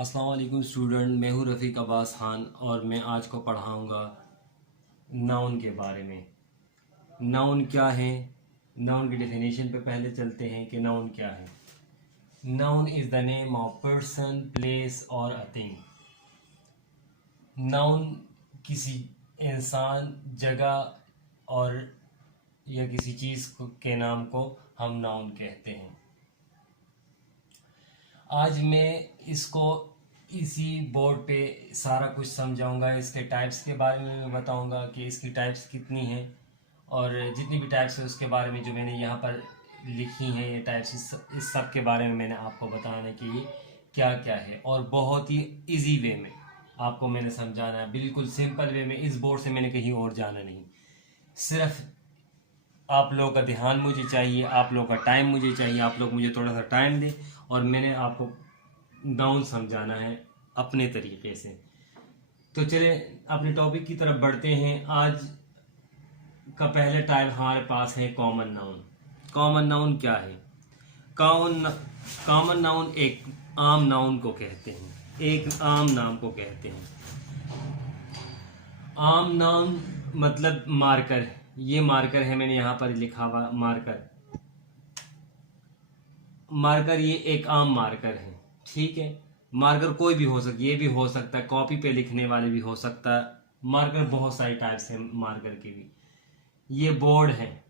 अस्सलाम वालेकुम स्टूडेंट, मैं हूँ रफ़ीक अब्बास खान और मैं आज को पढ़ाऊँगा नाउन के बारे में। नाउन क्या है? नाउन की डेफिनेशन पे पहले चलते हैं कि नाउन क्या है। Noun is the name of person, place और अ थिंग। नाउन किसी इंसान, जगह और या किसी चीज़ के नाम को हम नाउन कहते हैं। आज मैं इसको इसी बोर्ड पे सारा कुछ समझाऊंगा। इसके टाइप्स के बारे में मैं बताऊंगा कि इसकी टाइप्स कितनी हैं और जितनी भी टाइप्स है उसके बारे में जो मैंने यहाँ पर लिखी हैं, ये टाइप्स इस सब के बारे में मैंने आपको बताना कि ये क्या क्या है और बहुत ही इजी वे में आपको मैंने समझाना है, बिल्कुल सिंपल वे में। इस बोर्ड से मैंने कहीं और जाना नहीं, सिर्फ आप लोगों का ध्यान मुझे चाहिए, आप लोगों का टाइम मुझे चाहिए। आप लोग मुझे थोड़ा सा टाइम दें और मैंने आपको नाउन समझाना है अपने तरीके से। तो चले अपने टॉपिक की तरफ बढ़ते हैं। आज का पहले टाइप हमारे पास है कॉमन नाउन। कॉमन नाउन क्या है? कॉमन नाउन एक आम नाउन को कहते हैं, एक आम नाम को कहते हैं। आम नाउन मतलब मार्कर। ये मार्कर है, मैंने यहाँ पर लिखा हुआ मार्कर। मार्कर ये एक आम मार्कर है, ठीक है। मार्कर कोई भी हो सकता, ये भी हो सकता है, कॉपी पे लिखने वाले भी हो सकता है। मार्कर बहुत सारे टाइप्स हैं मार्कर के भी। ये बोर्ड है,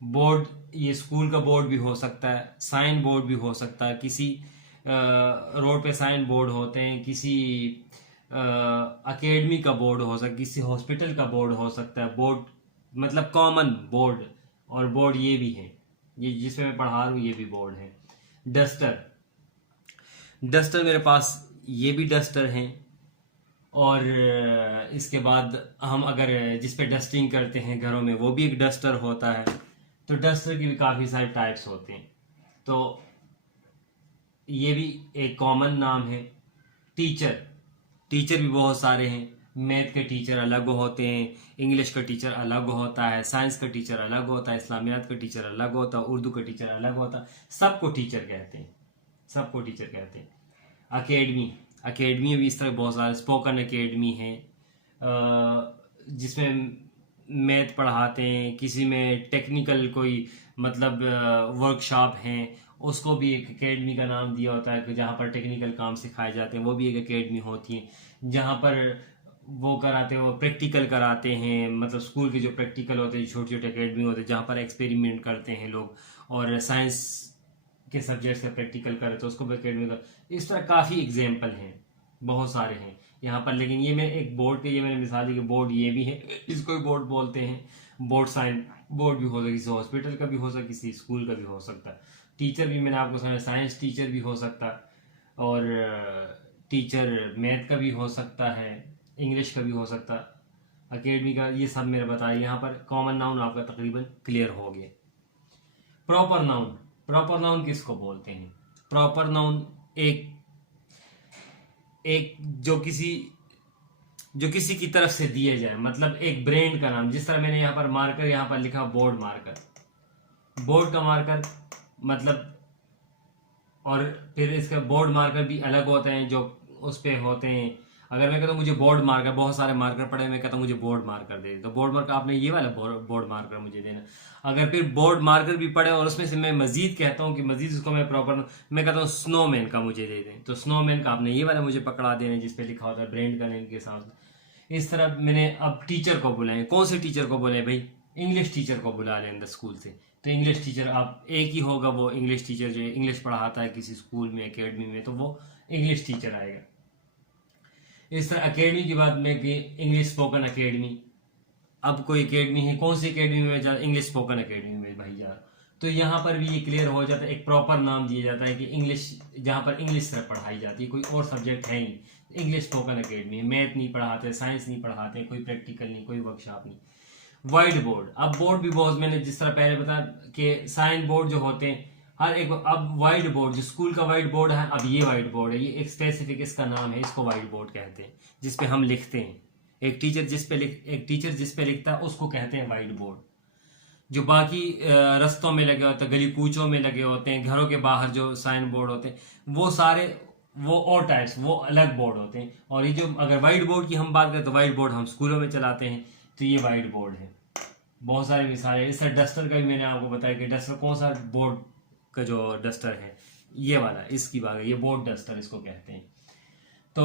बोर्ड ये स्कूल का बोर्ड भी हो सकता है, साइन बोर्ड भी हो सकता है। किसी रोड पे साइन बोर्ड होते हैं, किसी अकेडमी का बोर्ड हो सकता है, किसी हॉस्पिटल का बोर्ड हो सकता है। बोर्ड मतलब कॉमन बोर्ड, और बोर्ड ये भी है, ये जिसमें मैं पढ़ा रहा हूँ ये भी बोर्ड है। डस्टर, डस्टर मेरे पास ये भी डस्टर हैं। और इसके बाद हम अगर जिस पे डस्टिंग करते हैं घरों में, वो भी एक डस्टर होता है। तो डस्टर की भी काफ़ी सारे टाइप्स होते हैं। तो ये भी एक कॉमन नाम है। टीचर, टीचर भी बहुत सारे हैं। मैथ के टीचर अलग होते हैं, इंग्लिश का टीचर अलग होता है, साइंस का टीचर अलग होता है, इस्लामियात का टीचर अलग होता है, उर्दू का टीचर अलग होता है। सबको टीचर कहते हैं, सबको टीचर कहते हैं। अकेडमी, अकेडमी भी इस तरह बहुत सारे। स्पोकन अकेडमी है जिसमें मैथ पढ़ाते हैं, किसी में टेक्निकल कोई मतलब वर्कशॉप हैं, उसको भी एक एकेडमी का नाम दिया होता है कि जहाँ पर टेक्निकल काम सिखाए जाते हैं, वो भी एक एकेडमी होती है। जहाँ पर वो कराते हैं, वो प्रैक्टिकल कराते हैं, मतलब स्कूल के जो प्रैक्टिकल होते हैं, छोटे छोटे एकेडमी होते हैं जहाँ पर एक्सपेरिमेंट करते हैं लोग, और साइंस के सब्जेक्ट्स का प्रैक्टिकल करे तो उसको भी एकेडमी का। इस तरह काफ़ी एग्जाम्पल हैं, बहुत सारे हैं यहाँ पर। लेकिन ये मैं एक बोर्ड के, ये मैंने मिसाल दी कि बोर्ड ये भी है, इसको भी बोर्ड बोलते हैं। बोर्ड साइन बोर्ड भी हो सकता है, किसी हॉस्पिटल का भी हो सकता है, किसी स्कूल का भी हो सकता है। टीचर भी मैंने आपको समझा, साइंस टीचर भी हो सकता है, और टीचर मैथ का भी हो सकता है, इंग्लिश का भी हो सकता है, अकेडमी का। ये सब मैंने बताया। यहाँ पर कॉमन नाउन आपका तकरीबन क्लियर हो गया। प्रॉपर नाउन, प्रॉपर नाउन किसको बोलते हैं? प्रॉपर नाउन एक एक जो किसी की तरफ से दिए जाए, मतलब एक ब्रांड का नाम। जिस तरह मैंने यहाँ पर मार्कर, यहाँ पर लिखा बोर्ड मार्कर, बोर्ड का मार्कर मतलब। और फिर इसका बोर्ड मार्कर भी अलग होते हैं जो उस पे होते हैं। अगर मैं कहता हूँ मुझे बोर्ड मार्कर, बहुत सारे मार्कर पड़े, मैं कहता हूँ मुझे बोर्ड मार्कर दे, तो बोर्ड मार्कर आपने ये वाला बोर्ड मार्कर मुझे देना। अगर फिर बोर्ड मार्कर भी पड़े और उसमें से मैं मजीद कहता हूँ कि मजीद उसको मैं प्रॉपर, मैं कहता हूँ स्नोमैन का मुझे दे दें, तो स्नोमैन का आपने ये वाला मुझे पकड़ा देना जिसपे लिखा होता है ब्रांड का नेम के साथ। इस तरह मैंने अब टीचर को बुलाए, कौन से टीचर को बुलाए भाई? इंग्लिश टीचर को बुला लें अंदर स्कूल से। तो इंग्लिश टीचर आप एक ही होगा, वो इंग्लिश टीचर जो इंग्लिश पढ़ाता है किसी स्कूल में, एकेडमी में, तो वो इंग्लिश टीचर आएगा। इस तरह अकेडमी की बात में कि इंग्लिश स्पोकन अकेडमी। अब कोई एकेडमी है, कौन सी एकेडमी में जा? इंग्लिश स्पोकन अकेडमी में भाई जा। तो यहाँ पर भी ये क्लियर हो जाता है, एक प्रॉपर नाम दिया जाता है कि इंग्लिश, जहाँ पर इंग्लिश सिर्फ पढ़ाई जाती है, कोई और सब्जेक्ट है ही। इंग्लिश स्पोकन अकेडमी, मैथ नहीं पढ़ाते, साइंस नहीं पढ़ाते, कोई प्रैक्टिकल नहीं, कोई वर्कशॉप नहीं। वाइट बोर्ड, अब बोर्ड भी बहुत, मैंने जिस तरह पहले बताया कि साइन बोर्ड जो होते हैं हर एक। अब वाइट बोर्ड, जो स्कूल का वाइट बोर्ड है, अब ये वाइट बोर्ड है, ये एक स्पेसिफिक इसका नाम है, इसको वाइट बोर्ड कहते हैं, जिसपे हम लिखते हैं। एक टीचर जिस पे लिखता है उसको कहते हैं वाइट बोर्ड। जो बाकी रस्तों में लगे होते हैं, गली कूचों में लगे होते हैं, घरों के बाहर जो साइन बोर्ड होते हैं, वो सारे वो और टाइप्स, वो अलग बोर्ड होते हैं। और ये जो अगर वाइट बोर्ड की हम बात करें तो वाइट बोर्ड हम स्कूलों में चलाते हैं, तो ये वाइट बोर्ड है। बहुत सारी मिसालें, इससे डस्टर का भी मैंने आपको बताया कि डस्टर कौन सा बोर्ड का जो डस्टर है, ये वाला, इसकी बात है, ये बोर्ड डस्टर इसको कहते हैं। तो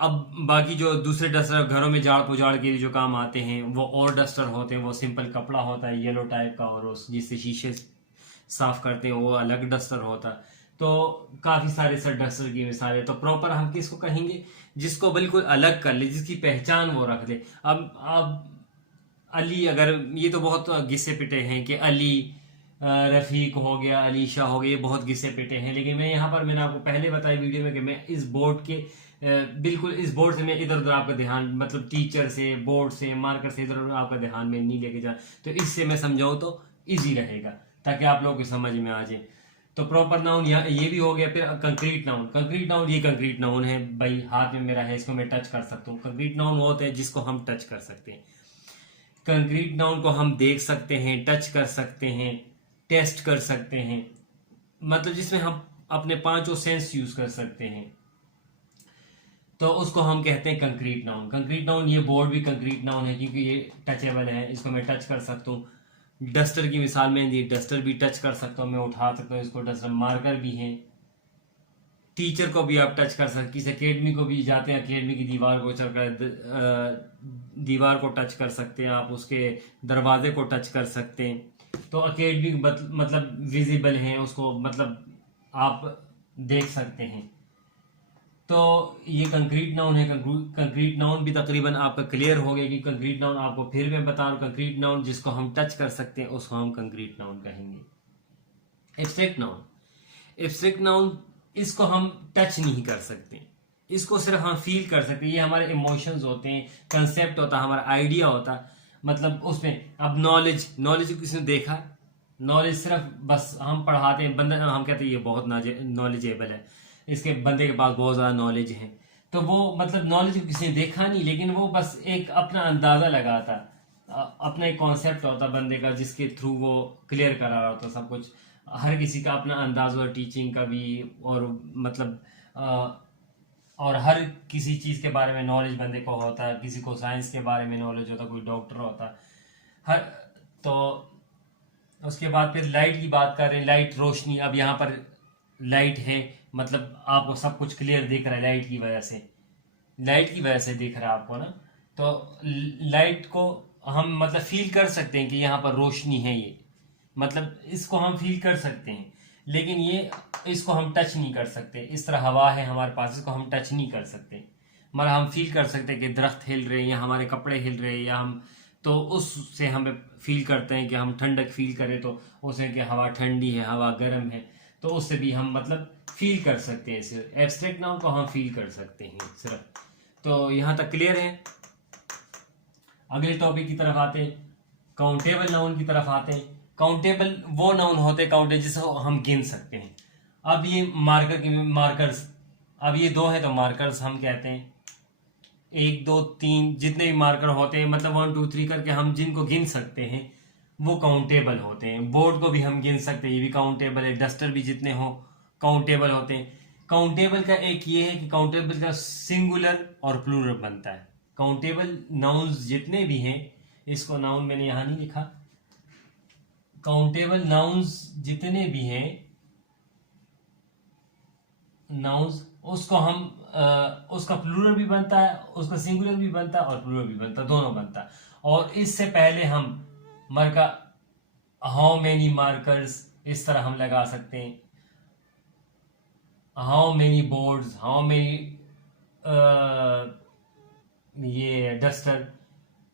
अब बाकी जो दूसरे डस्टर घरों में झाड़ पुझाड़ के जो काम आते हैं वो और डस्टर होते हैं, वो सिंपल कपड़ा होता है येलो टाइप का, और उस जिससे शीशे साफ करते हैं वो अलग डस्टर होता है। तो काफी सारे सर डस्टर की मिसाल है। तो प्रॉपर हम किसको कहेंगे, जिसको बिल्कुल अलग कर ले, जिसकी पहचान वो रख ले। अब अली, अगर ये तो बहुत घिसे पिटे हैं कि अली, रफीक हो गया, अलीशा हो गया, ये बहुत घिसे पिटे हैं। लेकिन मैं यहाँ पर मैंने आपको पहले बताया वीडियो में कि मैं इस बोर्ड के बिल्कुल इस बोर्ड से मैं इधर उधर आपका ध्यान, मतलब टीचर से, बोर्ड से, मार्कर से इधर उधर आपका ध्यान में नहीं लेके जा, तो इससे मैं समझाऊँ तो इजी रहेगा, ताकि आप लोगों को समझ में आ जाए। तो प्रॉपर नाउन ये भी हो गया। फिर कंक्रीट नाउन, कंक्रीट नाउन, ये कंक्रीट नाउन है भाई, हाथ में मेरा है, इसको मैं टच कर सकता हूँ। कंक्रीट नाउन वो होते हैं जिसको हम टच कर सकते हैं। कंक्रीट नाउन को हम देख सकते हैं, टच कर सकते हैं, टेस्ट कर सकते हैं, मतलब जिसमें हम अपने पांचों सेंस यूज कर सकते हैं, तो उसको हम कहते हैं कंक्रीट नाउन। कंक्रीट नाउन, ये बोर्ड भी कंक्रीट नाउन है क्योंकि ये टचेबल है, इसको मैं टच कर सकता हूँ। डस्टर की मिसाल में ये डस्टर भी टच कर सकता हूँ, मैं उठा सकता हूँ इसको, डस्टर। मार्कर भी है, टीचर को भी आप टच कर सकते, किसी अकेडमी को भी जाते हैं, अकेडमी की दीवार को दीवार को टच कर सकते हैं आप, उसके दरवाजे को टच कर सकते हैं। तो अकेडमी मतलब विजिबल है, उसको मतलब आप देख सकते हैं। तो ये कंक्रीट नाउन है। कंक्रीट नाउन भी तकरीबन आपका क्लियर हो गया कि कंक्रीट नाउन, आपको फिर मैं बता रहा हूँ, कंक्रीट नाउन जिसको हम टच कर सकते हैं उसको हम कंक्रीट नाउन कहेंगे। एब्स्ट्रैक्ट नाउन, एब्स्ट्रैक्ट नाउन, इसको हम टच नहीं कर सकते, इसको सिर्फ हम फील कर सकते हैं। ये हमारे इमोशंस होते हैं, कंसेप्ट होता है, हमारा आइडिया होता है, मतलब उसमें। अब नॉलेज, नॉलेज किसने देखा, नॉलेज सिर्फ बस हम पढ़ाते हैं, बंदा हम कहते हैं ये बहुत नॉलेजेबल है, इसके बंदे के पास बहुत ज्यादा नॉलेज है, तो वो मतलब नॉलेज को किसी ने देखा नहीं, लेकिन वो बस एक अपना अंदाजा लगाता, अपना एक कॉन्सेप्ट होता बंदे का, जिसके थ्रू वो क्लियर करा रहा होता सब कुछ। हर किसी का अपना अंदाज और टीचिंग का भी, और मतलब और हर किसी चीज के बारे में नॉलेज बंदे को होता है, किसी को साइंस के बारे में नॉलेज होता है, कोई डॉक्टर होता है हर। तो उसके बाद फिर लाइट की बात कर रहे हैं, लाइट, रोशनी। अब यहाँ पर लाइट है, मतलब आपको सब कुछ क्लियर दिख रहा है लाइट की वजह से, लाइट की वजह से दिख रहा है आपको ना। तो लाइट को हम मतलब फील कर सकते हैं कि यहाँ पर रोशनी है, ये मतलब इसको हम फील कर सकते हैं, लेकिन ये इसको हम टच नहीं कर सकते। इस तरह हवा है हमारे पास, इसको हम टच नहीं कर सकते, मगर हम फील कर सकते हैं कि दरख्त हिल रहे हैं या हमारे कपड़े हिल रहे हैं, या हम तो उससे हमें फील करते हैं कि हम ठंडक फील करें, तो उससे कि हवा ठंडी है, हवा गर्म है, तो उससे भी हम मतलब फील कर सकते हैं। सिर्फ एब्स्ट्रैक्ट नाउन को हम फील कर सकते हैं सिर्फ। तो यहाँ तक क्लियर है। अगले टॉपिक की तरफ आते हैं, काउंटेबल नाउन की तरफ आते हैं। काउंटेबल वो नाउन होते हैं काउंटेबल जिसको हम गिन सकते हैं। अब ये मार्कर्स, अब ये दो है तो मार्कर्स हम कहते हैं, 1 2 3 जितने भी मार्कर होते हैं, मतलब 1 2 3 करके हम जिनको गिन सकते हैं वो काउंटेबल होते हैं। बोर्ड को भी हम गिन सकते हैं, ये भी काउंटेबल है। डस्टर भी जितने हो काउंटेबल होते हैं। काउंटेबल का एक ये है कि काउंटेबल का सिंगुलर और प्लूरल बनता है। काउंटेबल नाउन्स जितने भी हैं, इसको नाउन मैंने यहां नहीं लिखा, काउंटेबल नाउन्स जितने भी हैं, नाउन्स, उसको हम उसका प्लूरल भी बनता है, उसका सिंगुलर भी बनता है और प्लूरल भी बनता है, दोनों बनता है। और इससे पहले हम मार्का, हाउ मेनी मार्कर्स, इस तरह हम लगा सकते हैं। How many boards, how many ये डस्टर,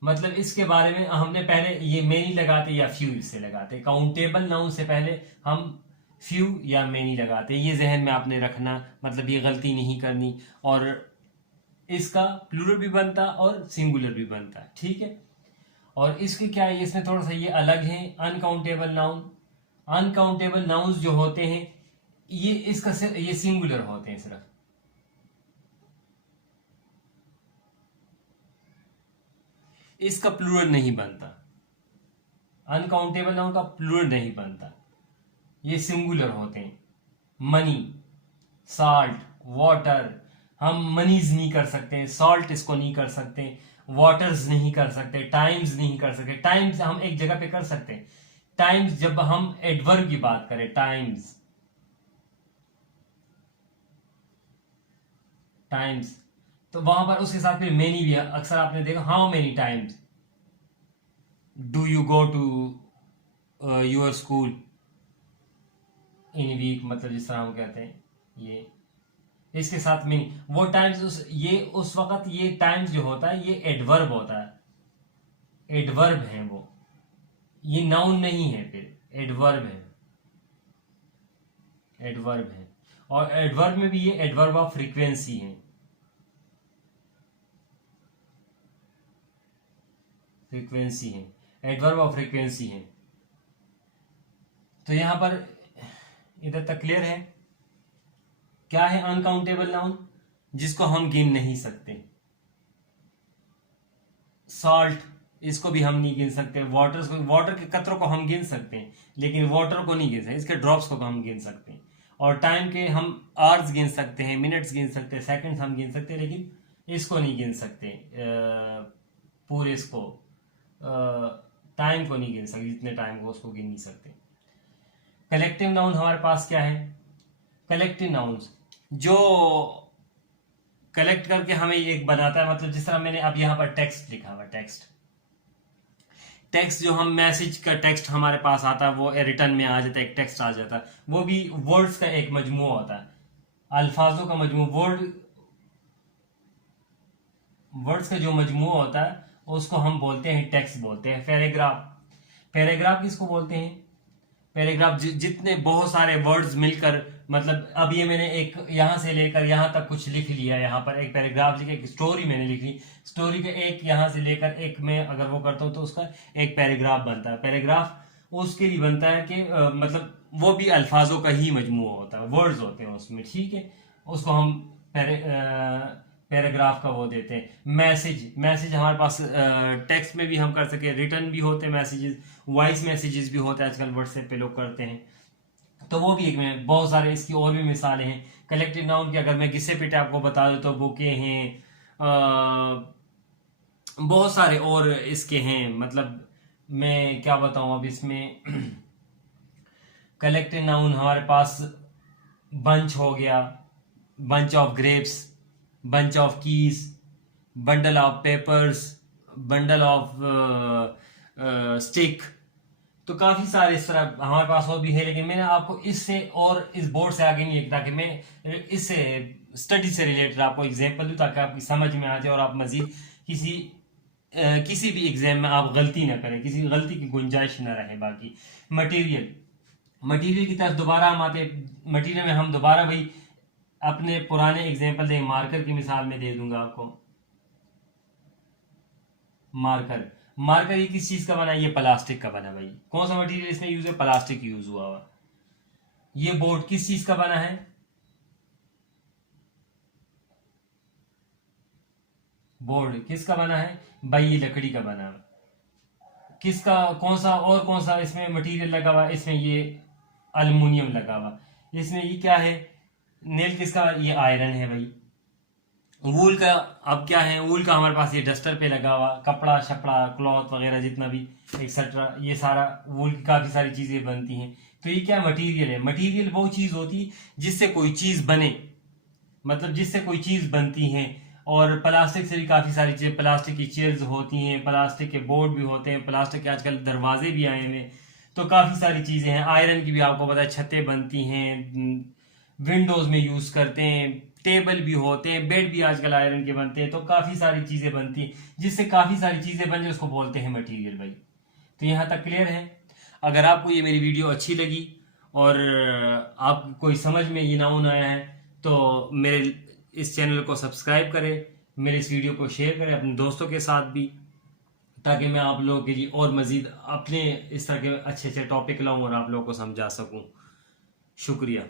मतलब इसके बारे में हमने पहले ये मेनी लगाते या फ्यू इससे लगाते। काउंटेबल नाउन से पहले हम फ्यू या मेनी लगाते, ये जहन में आपने रखना, मतलब ये गलती नहीं करनी। और इसका प्लूरल भी बनता और सिंगुलर भी बनता, ठीक है। और इसके क्या है, इसमें थोड़ा सा ये अलग है। अनकाउंटेबल नाउन, अनकाउंटेबल नाउन्स जो होते हैं ये इसका ये सिंगुलर होते हैं सिर्फ, इसका प्लूरल नहीं बनता। अनकाउंटेबल नाउन का प्लूरल नहीं बनता, ये सिंगुलर होते हैं। मनी, साल्ट, वाटर, हम मनीज नहीं कर सकते, सॉल्ट इसको नहीं कर सकते, वाटर्स नहीं कर सकते, टाइम्स नहीं कर सकते। टाइम्स हम एक जगह पे कर सकते हैं, टाइम्स जब हम एडवर्ब की बात करें, टाइम्स, टाइम्स, तो वहां पर उसके साथ में मेनी भी है। अक्सर आपने देखा, how many times do you go to your school in week, मतलब जिस तरह हम कहते हैं ये, इसके साथ में वो टाइम्स, ये उस वक्त ये टाइम्स जो होता है ये एडवर्ब होता है, एडवर्ब है वो, ये नाउन नहीं है, फिर एडवर्ब है, एडवर्ब है। और एडवर्ब में भी ये एडवर्ब ऑफ फ्रीक्वेंसी है, फ्रीक्वेंसी है, एडवर्ब ऑफ फ्रीक्वेंसी है। तो यहां पर इधर तक क्लियर है? क्या है अनकाउंटेबल नाउन? जिसको हम गिन नहीं सकते। सॉल्ट, इसको भी हम नहीं गिन सकते। वाटर के कतरों को हम गिन सकते हैं, लेकिन वाटर को नहीं गिन सकते, इसके ड्रॉप्स को हम गिन सकते हैं। और टाइम के हम आवर्स गिन सकते हैं, मिनट्स गिन सकते हैं, सेकंड्स हम गिन सकते हैं, लेकिन इसको नहीं गिन सकते, पूरे इसको टाइम को नहीं गिन सकते, जितने टाइम को उसको गिन नहीं सकते। कलेक्टिव नाउन हमारे पास क्या है? कलेक्टिव नाउन्स जो कलेक्ट करके हमें एक बनाता है, मतलब जिस तरह मैंने अब यहां पर टेक्स्ट लिखा हुआ, टेक्स्ट, टेक्स्ट जो हम मैसेज का टेक्स्ट हमारे पास आता है, वो रिटर्न में आ जाता है, एक टेक्स्ट आ जाता है, वो भी वर्ड्स का एक मजमूआ होता है, अल्फाजों का मजमूआ, वर्ड्स का जो मजमूआ होता है उसको हम बोलते हैं टेक्स्ट बोलते हैं। पैराग्राफ, पैराग्राफ किसको बोलते हैं? पैराग्राफ जितने बहुत सारे वर्ड्स मिलकर, मतलब अब ये मैंने एक यहां से लेकर यहां तक कुछ लिख लिया, यहां पर एक पैराग्राफ लिखा, एक स्टोरी मैंने लिख ली, स्टोरी के एक यहां से लेकर एक मैं अगर वो करता हूं तो उसका एक पैराग्राफ बनता है। पैराग्राफ उसके लिए बनता है कि मतलब वो भी अल्फाजों का ही मजमूआ होता है, वर्ड्स होते हैं उसमें, ठीक है, उसको हम पैराग्राफ का वो देते हैं। मैसेज, मैसेज हमारे पास टेक्स्ट में भी हम कर सके, रिटर्न भी होते हैं मैसेजेस, वॉइस मैसेजेस भी होते हैं, आजकल व्हाट्सएप पे लोग करते हैं, तो वो भी एक में बहुत सारे इसकी और भी मिसालें हैं। कलेक्टिव नाउन की अगर मैं किस्से पिटे आपको बता दूं तो बुके हैं, बहुत सारे और इसके हैं, मतलब मैं क्या बताऊं अब इसमें। कलेक्टिव नाउन हमारे पास बंच हो गया, bunch of grapes, bunch of keys, bundle of papers, bundle of stick, तो काफी सारे इस तरह हमारे पास और भी है, लेकिन मैंने आपको इससे और इस बोर्ड से आगे नहीं लिखता कि मैं इससे स्टडी से रिलेटेड आपको एग्जांपल दूं ताकि आपकी समझ में आ जाए और आप मजीद किसी भी एग्जाम में आप गलती ना करें, किसी गलती की गुंजाइश ना रहे। बाकी मटेरियल, मटेरियल की तरफ दोबारा हम आते, मटेरियल में हम दोबारा वही अपने पुराने एग्जाम्पल दे, मार्कर की मिसाल में दे दूंगा आपको। मार्कर, मार्कर ये किस चीज का बना है? ये प्लास्टिक का बना। भाई कौन सा मटेरियल इसमें यूज है? प्लास्टिक यूज हुआ हुआ। ये बोर्ड किस चीज का बना है? बोर्ड किसका बना है? भाई ये लकड़ी का बना है। किसका, कौन सा और कौन सा इसमें मटेरियल लगा हुआ? इसमें ये अल्युमिनियम लगा हुआ। इसमें ये क्या है? नेल किसका? ये आयरन है। भाई वूल का अब क्या है? वूल का हमारे पास ये डस्टर पे लगा हुआ, कपड़ा शपड़ा क्लॉथ वगैरह जितना भी एक्सेट्रा, ये सारा वूल की काफी सारी चीजें बनती हैं। तो ये क्या मटेरियल है? मटेरियल वो चीज होती है जिससे कोई चीज बने, मतलब जिससे कोई चीज बनती है। और प्लास्टिक से भी काफी सारी चीजें, प्लास्टिक की चेयर्स होती हैं, प्लास्टिक के बोर्ड भी होते हैं, प्लास्टिक के आजकल दरवाजे भी आए हैं, तो काफी सारी चीजें हैं। आयरन की भी आपको पता है छतें बनती हैं, विंडोज में यूज करते हैं, टेबल भी होते हैं, बेड भी आजकल आयरन के बनते हैं, तो काफी सारी चीजें बनती हैं, जिससे काफी सारी चीजें बन जाए उसको बोलते हैं मटेरियल। भाई तो यहां तक क्लियर है? अगर आपको ये मेरी वीडियो अच्छी लगी और आप कोई समझ में ये नाउन आया है तो मेरे इस चैनल को सब्सक्राइब करें, मेरे इस वीडियो को शेयर करें अपने दोस्तों के साथ भी, ताकि मैं आप लोगों के लिए और मजीद अपने इस तरह के अच्छे अच्छे टॉपिक लाऊं और आप लोगों को समझा सकूं। शुक्रिया।